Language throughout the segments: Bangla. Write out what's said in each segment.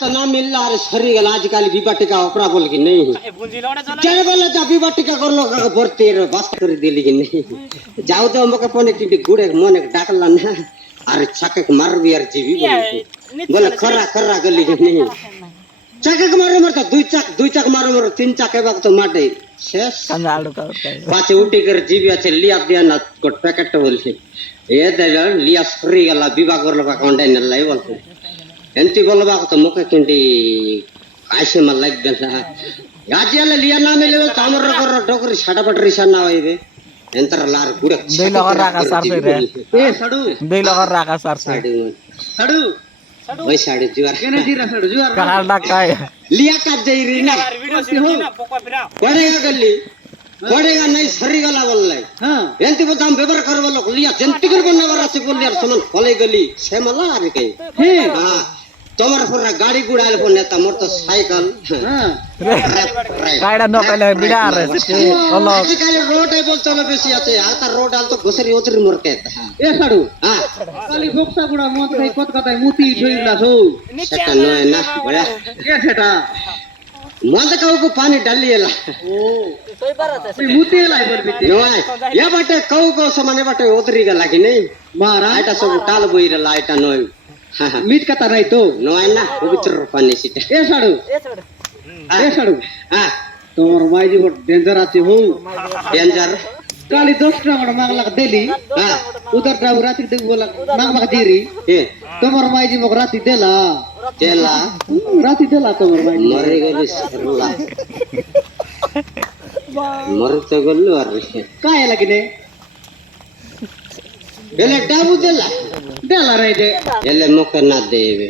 तो ना मिल रहा अरे सरी गल आजकल विवाह टीका ओकरा बोल की नहीं चले बोले जा विवाह टीका कर लो का भर्ती रे बस कर दिली की नहीं जाओ तो हमके पने की गुड़े मन डाकला ना अरे छके मार भी यार जीवी बोले खरा खरा गली की नहीं छके मारो मरता दुई चक मारो मरो तीन चक के वक्त माटे शेष पाछे उठी कर जीवी আছে लिया दिया ना कोट पैकेट बोलते ये दे लिया सरी गला विवाह कर लो का कंडे न लाई बोलते ಎಂತಿ बोलबाक मुखे किंडी आशे में लाइक देला याजियाले लिया ना मिले तामर कर डोकरी छाटा पटरी सा ना होइबे ಎಂತರ लार गुड़ दुई लगर राका सारसे रे ए सडू दुई लगर राका सारसे सडू ओइ साडे जुआर केने दिरा सडू जुआर कहार डकाय लिया का जइरी ना पड़ेगा गल्ली पड़ेगा नहीं सरी गला बोलले हां ಎಂತಿ बदाम व्यवहार कर बोलो लिया जंती कर बनने वाला से बोल यार समान फले गली से मला आरे के हां তোমার পুরা গাড়ি গুড়াইল ফোন নেতা মোর তো সাইকেল হ্যাঁ গাড়া নকলে বিড়া রে হলো আজকাল রোড এ বলতে হবে বেশি আছে আর তার রোড আল তো ঘসরি ওতরি মরকে এ ছাড়ু হ্যাঁ খালি বক্সা গুড়া মত ভাই কত কথায় মুতি ঢইলা ছৌ সেটা নয় না বড়া কে সেটা মদ কাউকে পানি ডালিয়েলা ও তোই বারাতে মুতি লাই বলবি নয় এ বাটে কাউকে সমানে বাটে ওতরি গলা কি নেই মারা এটা সব টাল বইরা এটা নয় मीट कथा नाही तो नय ना पवित्र पानी सिटा ए साडू हां तोर माई जी बड डेंजर आछे हो डेंजर काली 10 टा बड मागला देली हां उधर ड्राइव राती देख बोला मागमा देरी ए तोर माई जी मग राती देला राती देला तोर माई मरे गेली सरला मरते गल्लो अरे काय लागिने बेले डाबू देला देला रे दे एले मुके ना देवे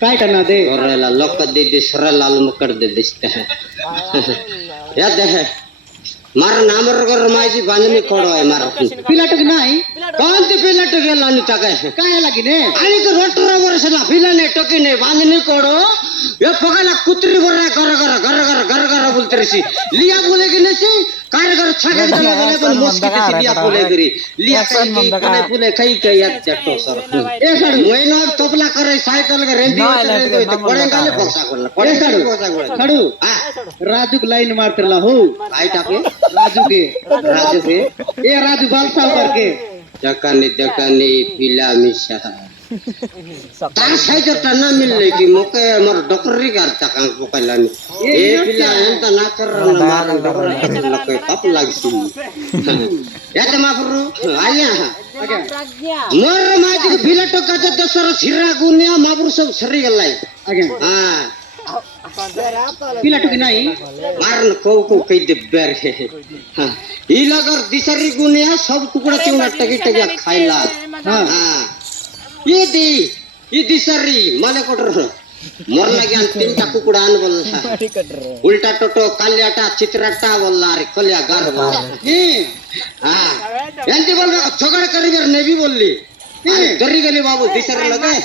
काय करना दे ओरेला लोक दे दे सरलाल मुकर दे दिसता है या दे मार नामर कर मायजी बांधनी कोडो आहे मार पिलाटक नाही कोणते पिलाटक गेला नि टाकाय काय लागिने आणि तो रोटर वरसला पिलाने टोकीने बांधनी कोडो ये पगाला कुत्री वर घर घर घर घर घर घर बोलतरसी लिया बोले की नसी कार्यगर छाके बोले पण मोस्की लिया बोले करी लिया काय बोले काही काही यात जटो सर ए साडू महिना तोपला करे सायकल के रेंदी तो पडेगाले बक्सा करला पडे साडू हां राजू लाइन मारतला हो काय टाके राजू के ए राजू बालसाव करके जकानी पिला मिसा तार साइज टना मिलले की मोके मोर डॉक्टरी करता काम पकलानी ए पिला एंता ना कर मार लके कप लागसी यात माफरू आया मोर माजी के पिला टका त दसर सिरा गुनिया माफरू सब सरी गलाई हां पिला टकी नाही मारन को कई दे बेर हां ई लगर दिसरी गुनिया सब टुकड़ा चुना टकी टकी खाइला हां ये दिसरी माने कोटर मोर लगे तीन टा कुकुड़ा आन बोलला उल्टा टोटो काल्याटा चित्राटा बोलला रे कल्या गार हां एंती बोल झगड़ करी नेवी बोलली अरे डरी गेली बाबू दिसरी लगे